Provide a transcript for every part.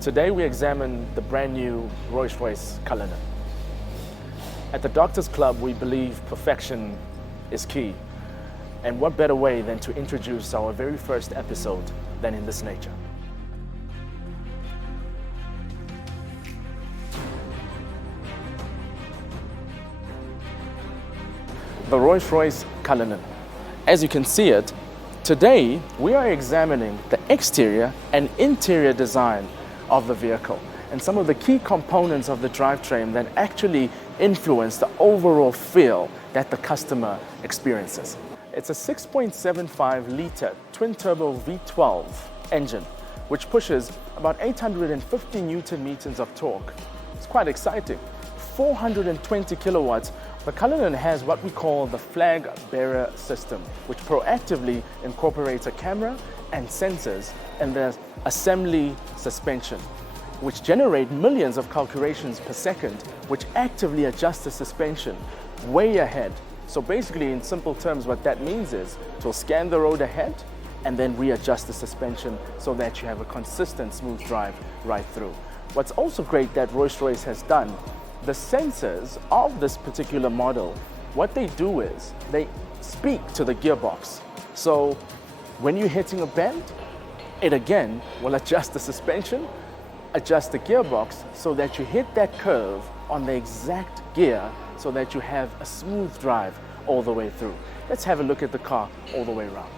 Today we examine the brand new Rolls-Royce Cullinan. At the Doctors Club, we believe perfection is key. And what better way than to introduce our very first episode than in this nature. The Rolls-Royce Cullinan. As you can see it, today we are examining the exterior and interior design of the vehicle and some of the key components of the drivetrain that actually influence the overall feel that the customer experiences. It's a 6.75 litre twin-turbo V12 engine, which pushes about 850 Newton meters of torque. It's quite exciting. 420 kilowatts. The Cullinan has what we call the flag bearer system, which proactively incorporates a camera and sensors in the assembly suspension, which generate millions of calculations per second, which actively adjust the suspension way ahead. So basically, in simple terms, what that means is it will scan the road ahead and then readjust the suspension so that you have a consistent smooth drive right through. What's also great that Rolls-Royce has done, the sensors of this particular model, what they do is they speak to the gearbox. So when you're hitting a bend, it again will adjust the suspension, adjust the gearbox so that you hit that curve on the exact gear so that you have a smooth drive all the way through. Let's have a look at the car all the way around.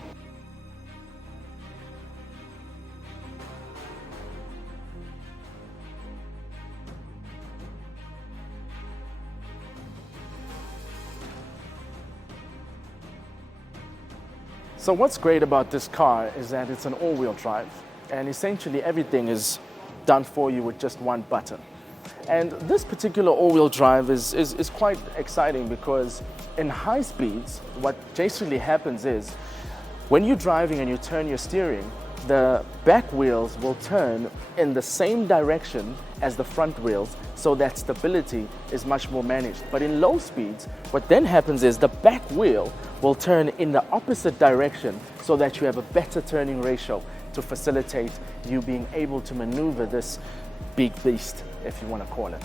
So what's great about this car is that it's an all-wheel drive, and essentially everything is done for you with just one button. And this particular all-wheel drive is quite exciting because in high speeds, what basically happens is when you're driving and you turn your steering, the back wheels will turn in the same direction as the front wheels, so that stability is much more managed. But in low speeds, what then happens is the back wheel will turn in the opposite direction so that you have a better turning ratio to facilitate you being able to maneuver this big beast, if you want to call it.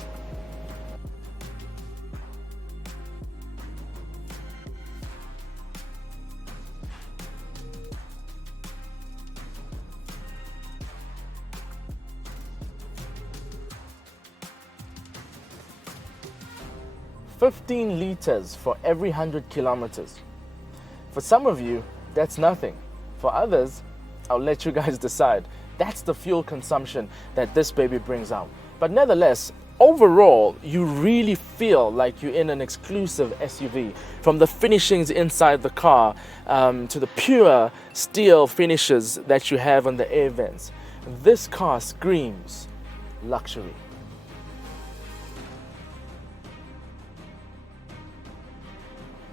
$15 liters for every 100 kilometers. For some of you, that's nothing. For others, I'll let you guys decide. That's the fuel consumption that this baby brings out. But nevertheless, overall, you really feel like you're in an exclusive SUV. From the finishings inside the car to the pure steel finishes that you have on the air vents. This car screams luxury.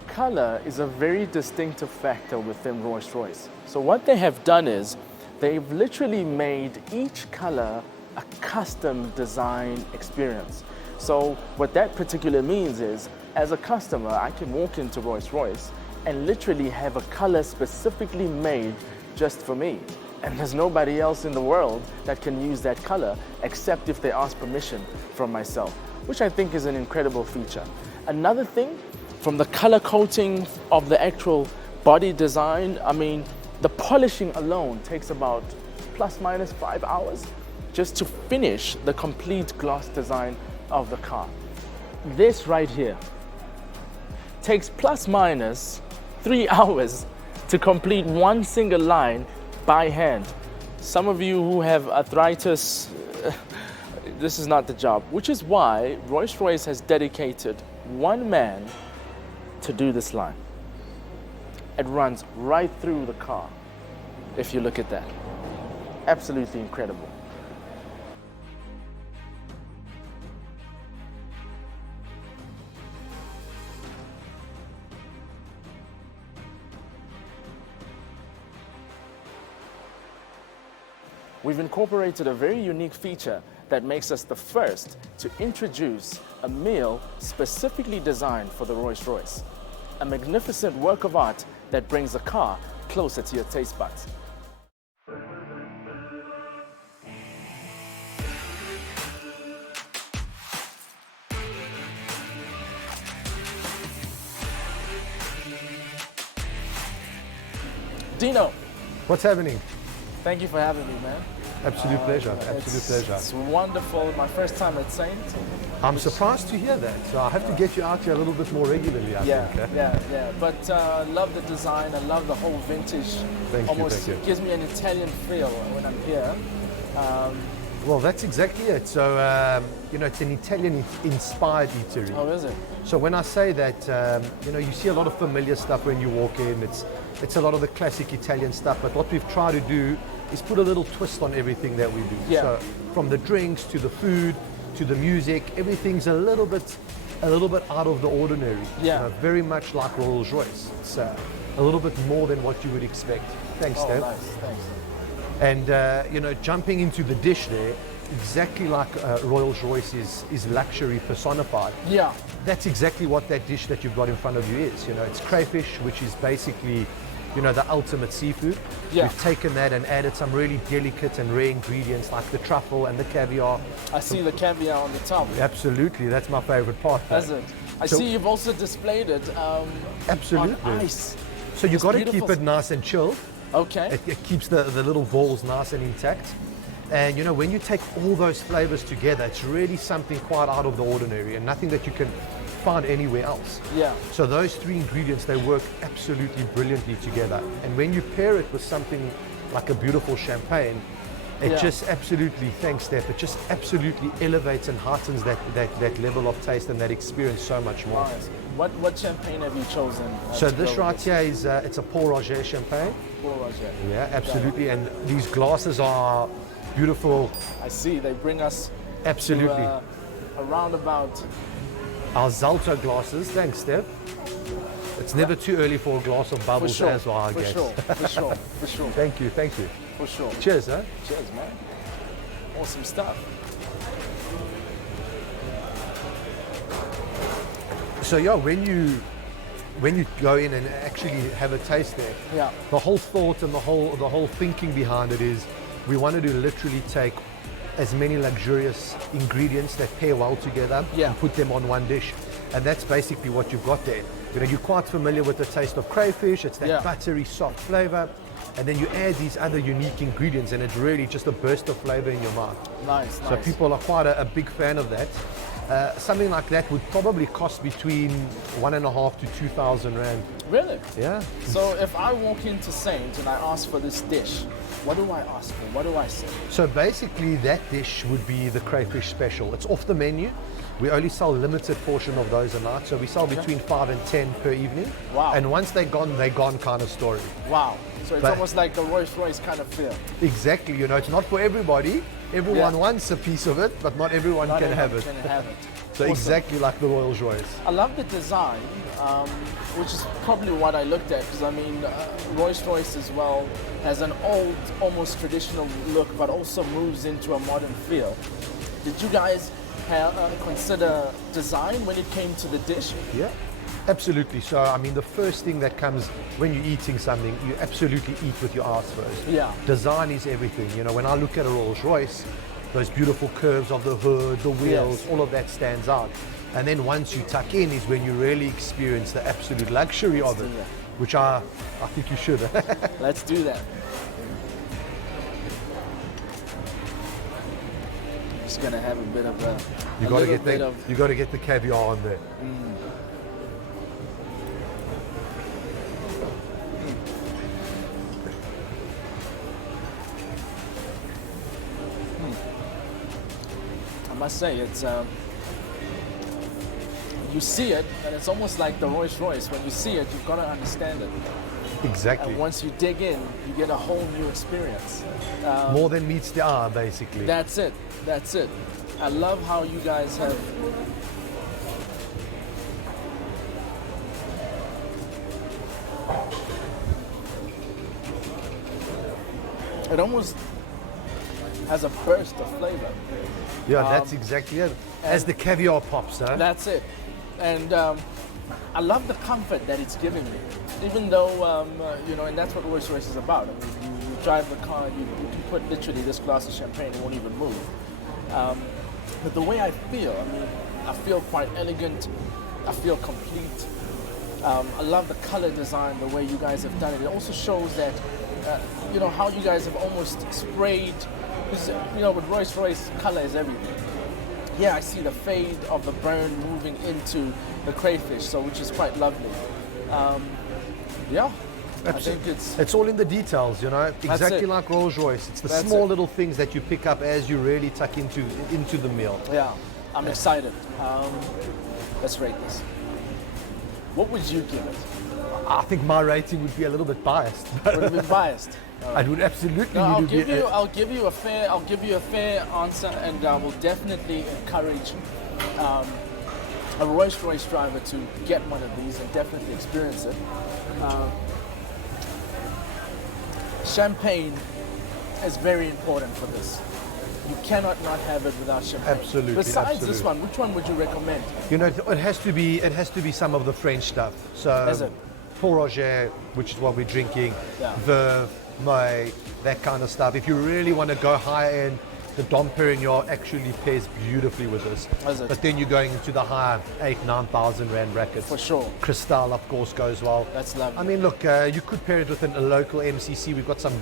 Color is a very distinctive factor within Rolls-Royce. So what they have done is they've literally made each color a custom design experience. So what that particularly means is, as a customer, I can walk into Rolls-Royce and literally have a color specifically made just for me. And there's nobody else in the world that can use that color except if they ask permission from myself, which I think is an incredible feature. Another thing, from the color coating of the actual body design, I mean, the polishing alone takes about plus minus 5 hours just to finish the complete gloss design of the car. This right here takes plus minus 3 hours to complete one single line by hand. Some of you who have arthritis, this is not the job, which is why Rolls-Royce has dedicated one man to do this line. It runs right through the car, if you look at that. Absolutely incredible. We've incorporated a very unique feature that makes us the first to introduce a meal specifically designed for the Rolls-Royce. A magnificent work of art that brings the car closer to your taste buds. Dino, What's happening? thank you for having me, man. Absolute pleasure. Absolute pleasure. It's wonderful. My first time at Saint. I'm surprised to hear that. So I have to get you out here a little bit more regularly, I think. Eh? Yeah. But I love the design. I love the whole vintage. Almost thank you. gives me an Italian feel when I'm here. Well, that's exactly it. So, it's an Italian-inspired eatery. Oh, is it? So when I say that, you see a lot of familiar stuff when you walk in. It's a lot of the classic Italian stuff. But what we've tried to do is put a little twist on everything that we do. Yeah. So from the drinks to the food to the music, everything's a little bit out of the ordinary. Yeah. Very much like Rolls-Royce. It's a little bit more than what you would expect. Thanks, Oh, Dave. nice. Thanks. And jumping into the dish there, exactly like Rolls-Royce is luxury personified. Yeah. That's exactly what that dish that you've got in front of you is. It's crayfish, which is basically, the ultimate seafood. Yeah. We've taken that and added some really delicate and rare ingredients like the truffle and the caviar. I see the caviar on the top. Absolutely, that's my favorite part. That's it. I So- see you've also displayed it Absolutely. on ice. So you've It's got to beautiful. keep it nice and chilled. Okay. It keeps the little balls nice and intact. And when you take all those flavors together, it's really something quite out of the ordinary and nothing that you can find anywhere else. Yeah. So those three ingredients, they work absolutely brilliantly together. And when you pair it with something like a beautiful champagne, it Yeah. just absolutely, thanks Steph, it just absolutely elevates and heightens that level of taste and that experience so much more. Nice. What champagne have you chosen? So to this go right with here is, it's a Paul Roger champagne. Paul Roger. Yeah, absolutely. And these glasses are beautiful. I see. They bring us Absolutely. to a roundabout. Our Zalto glasses. Thanks, Steph. It's never too early for a glass of For bubbles sure. as well, I For guess. sure. For sure. For sure. Thank you. For sure. Cheers, huh? Cheers, man. Awesome stuff. So yeah, when you go in and actually have a taste there, Yeah. the whole thought and the whole thinking behind it is we wanted to literally take as many luxurious ingredients that pair well together Yeah. and put them on one dish. And that's basically what you've got there. You're quite familiar with the taste of crayfish. It's that Yeah. buttery, soft flavor. And then you add these other unique ingredients and it's really just a burst of flavor in your mouth. Nice. So people are quite a big fan of that. Something like that would probably cost between 1.5 to 2,000 Rand. Really? Yeah. So if I walk into Saint and I ask for this dish, what do I ask for? What do I say? So basically that dish would be the crayfish special. It's off the menu. We only sell a limited portion of those a night. So we sell between 5 and 10 per evening. Wow. And once they're gone kind of story. Wow. So it's But- almost like the Rolls-Royce kind of feel. Exactly. It's not for everybody. Everyone Yeah. wants a piece of it, but not everyone Not can have everyone it. Can have it. So Awesome. exactly like the Rolls-Royce. I love the design, which is probably what I looked at because Rolls-Royce as well has an old, almost traditional look, but also moves into a modern feel. Did you guys consider design when it came to the dish? Yeah, absolutely. So, the first thing that comes when you're eating something, you absolutely eat with your eyes first. Yeah. Design is everything. When I look at a Rolls-Royce, those beautiful curves of the hood, the wheels, Yes. all of that stands out. And then once you tuck in is when you really experience the absolute luxury of it, do that. which I think you should. Let's do that. Just gonna have a bit of a. You a got to little get bit the of. you got to get the caviar on there. I must say, it's you see it, and it's almost like the Rolls-Royce. When you see it, you've got to understand it. Exactly. And once you dig in, you get a whole new experience. More than meets the eye, basically. That's it. That's it. I love how you guys have. It almost has a burst of flavor. Yeah, that's exactly it. As the caviar pops, huh? That's it. And I love the comfort that it's giving me. Even though, and that's what Rolls-Royce is about. You drive the car, you can put literally this glass of champagne, it won't even move. But the way I feel quite elegant, I feel complete. I love the color design, the way you guys have done it. It also shows that, you know, how you guys have almost sprayed, because, you know, with Rolls-Royce, color is everything. Yeah, I see the fade of the burn moving into the crayfish, so which is quite lovely. Yeah, I think it's all in the details, you know, exactly like Rolls-Royce. It's the small little things that you pick up as you really tuck into the meal. Yeah, I'm excited. Let's rate this. What would you give it? I think my rating would be a little bit biased. Would it be biased? I would absolutely. No, I'll give you a fair answer, and I will definitely encourage a Rolls-Royce driver to get one of these and definitely experience it. Champagne is very important for this. You cannot not have it without champagne. Absolutely. Besides this one, which one would you recommend? You know, it has to be some of the French stuff. So Is it? Port Roger, which is what we're drinking, Yeah. Veuve, May, that kind of stuff. If you really want to go high end, the Dom Perignon actually pairs beautifully with this. Is it? But then you're going into the high 8,000-9,000 rand brackets. For sure. Cristal, of course, goes well. That's lovely. I mean, look, you could pair it with a local MCC. We've got some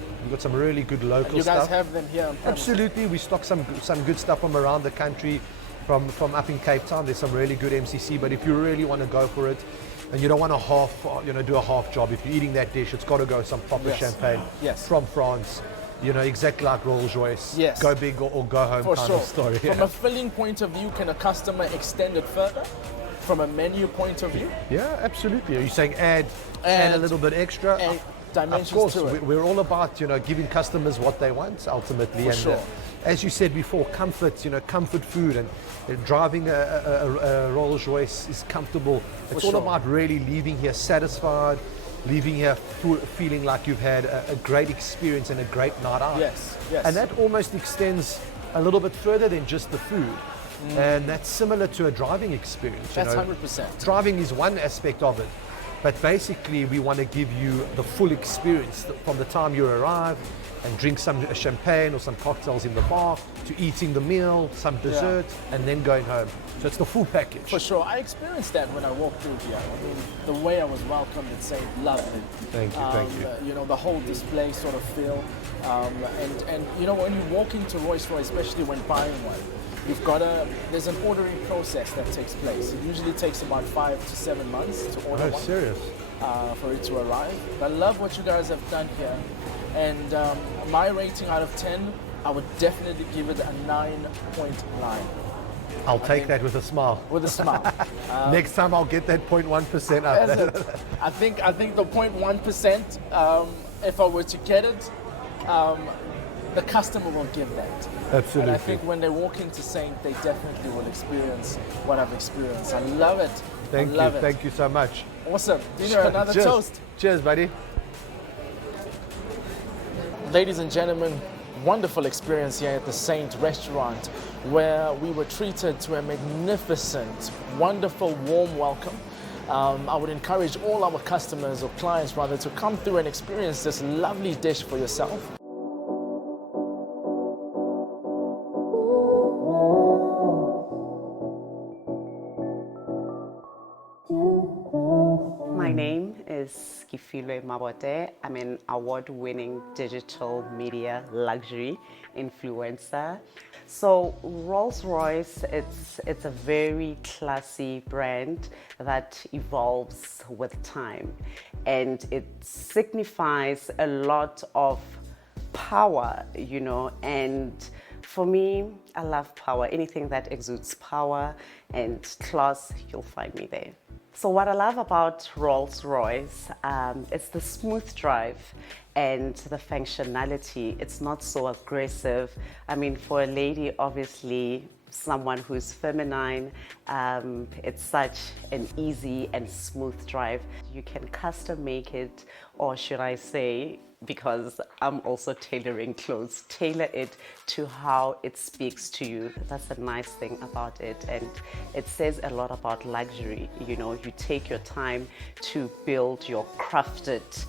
really good local You stuff. guys have them here on premise? Absolutely, we stock some good stuff from around the country, from up in Cape Town. There's some really good MCC. But if you really want to go for it, and you don't want to do a half job, if you're eating that dish, it's got to go some proper champagne from France. You know, exactly like Rolls-Royce. Yes. Go big or go home For kind sure. of story. From a filling point of view, can a customer extend it further? From a menu point of view? Yeah, absolutely. Are you saying add a little bit extra? And dimensions of course, to it. we're all about, you know, giving customers what they want ultimately. For and sure. As you said before, comfort, you know, comfort food, and driving a Rolls-Royce is comfortable. It's all about really leaving here satisfied, leaving here feeling like you've had a great experience and a great night out. Yes, yes. And that almost extends a little bit further than just the food. And that's similar to a driving experience. That's you know. 100%. Driving is one aspect of it, but basically we want to give you the full experience from the time you arrive and drink some champagne or some cocktails in the bar, to eating the meal, some dessert, and then going home. So it's the full package. For sure. I experienced that when I walked through here. I mean, the way I was welcomed and said, loved it. Thank you. You know, the whole display sort of feel. And you know, when you walk into Rolls-Royce, especially when buying one, there's an ordering process that takes place. It usually takes about 5 to 7 months to order one. Serious? For it to arrive. I love what you guys have done here. And my rating out of 10, I would definitely give it a 9.9. I'll take that with a smile. With a smile. Next time I'll get that 0.1% up. I think the 0.1%, if I were to get it, the customer will give that. Absolutely. And I think when they walk into Saint, they definitely will experience what I've experienced. I love it. Thank you so much. Awesome. Dino, another Cheers. toast. Cheers, buddy. Ladies and gentlemen, wonderful experience here at the Saint restaurant, where we were treated to a magnificent, wonderful, warm welcome. I would encourage all our customers, or clients rather, to come through and experience this lovely dish for yourself. My name is Kifilwe Mabote. I'm an award-winning digital media luxury influencer. So Rolls-Royce, it's a very classy brand that evolves with time, and it signifies a lot of power, you know, and for me, I love power. Anything that exudes power and class, you'll find me there. So what I love about Rolls-Royce, it's the smooth drive and the functionality. It's not so aggressive. I mean, for a lady, obviously, someone who's feminine, it's such an easy and smooth drive. You can custom make it, or should I say, because I'm also tailoring clothes, tailor it to how it speaks to you. That's a nice thing about it, and it says a lot about luxury. You know, you take your time to build your crafted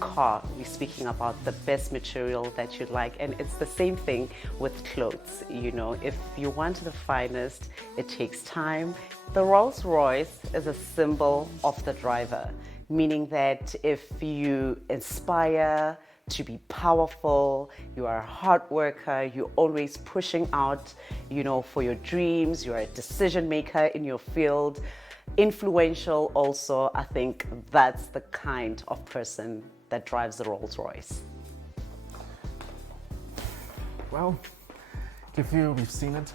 car, we're speaking about the best material that you'd like. And it's the same thing with clothes. You know, if you want the finest, it takes time. The Rolls-Royce is a symbol of the driver, meaning that if you inspire to be powerful, you are a hard worker, you're always pushing out, you know, for your dreams, you're a decision maker in your field, influential also, I think that's the kind of person that drives the Rolls-Royce. Well, Kifu, we've seen it.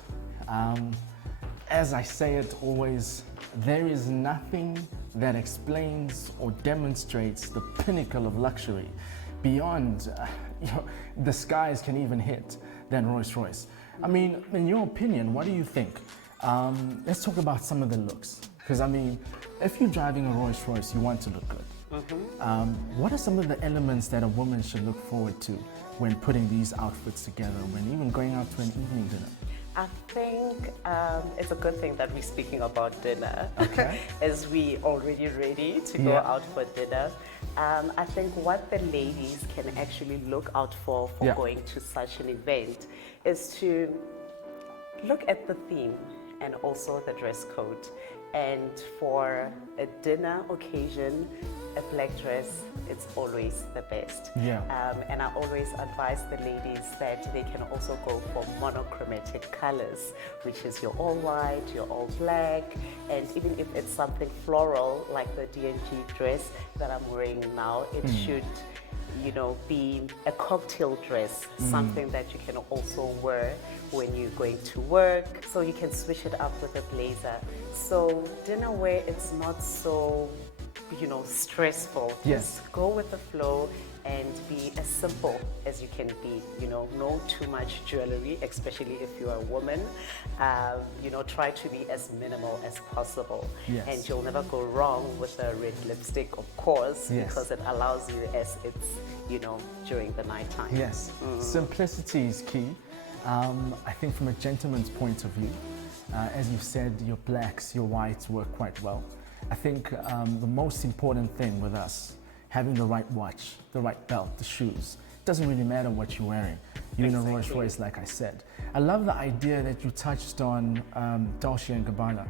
As I say it always, there is nothing that explains or demonstrates the pinnacle of luxury beyond the skies can even hit than Rolls-Royce. I mean, in your opinion, what do you think? Let's talk about some of the looks. Because I mean, if you're driving a Rolls-Royce, you want to look good. What are some of the elements that a woman should look forward to when putting these outfits together, when even going out to an evening dinner? I think it's a good thing that we're speaking about dinner, Okay. as we already ready to go out for dinner. I think what the ladies can actually look out for going to such an event is to look at the theme and also the dress code. And for a dinner occasion, a black dress, it's always the best. And I always advise the ladies that they can also go for monochromatic colors, which is your all white, your all black, and even if it's something floral like the D&G dress that I'm wearing now, it should, you know, be a cocktail dress, something that you can also wear when you're going to work, so you can switch it up with a blazer. So dinner wear, it's not so, you know, stressful. Just go with the flow and be as simple as you can be. You know, no too much jewelry, especially if you're a woman. You know, try to be as minimal as possible. And you'll never go wrong with a red lipstick, of course, because it allows you as it's, you know, during the nighttime. Simplicity is key. I think from a gentleman's point of view, as you've said, your blacks, your whites work quite well. I think the most important thing with us, having the right watch, the right belt, the shoes, doesn't really matter what you're wearing. You're in a Rolls-Royce, like I said. I love the idea that you touched on Dolce & Gabbana.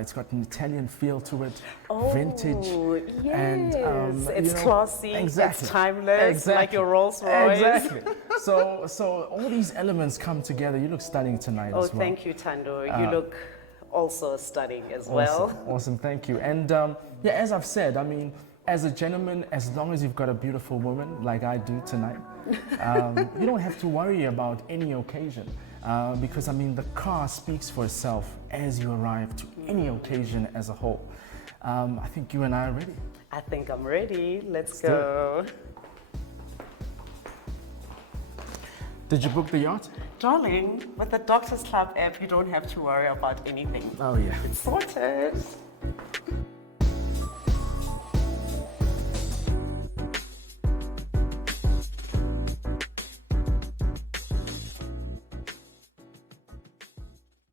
It's got an Italian feel to it, vintage. Yes, and, it's classy, it's timeless, like your Rolls-Royce. Exactly. So all these elements come together. You look stunning tonight as well. Thank you, Tando. You look also stunning as well. Awesome, thank you. And yeah, as I've said, I mean, as a gentleman, as long as you've got a beautiful woman like I do tonight, you don't have to worry about any occasion. Because I mean, the car speaks for itself as you arrive to any occasion as a whole. I think you and I are ready. I think I'm ready. Let's go. Did you book the yacht? Darling, with the Doctors Club app, you don't have to worry about anything. Oh yeah. It's sorted.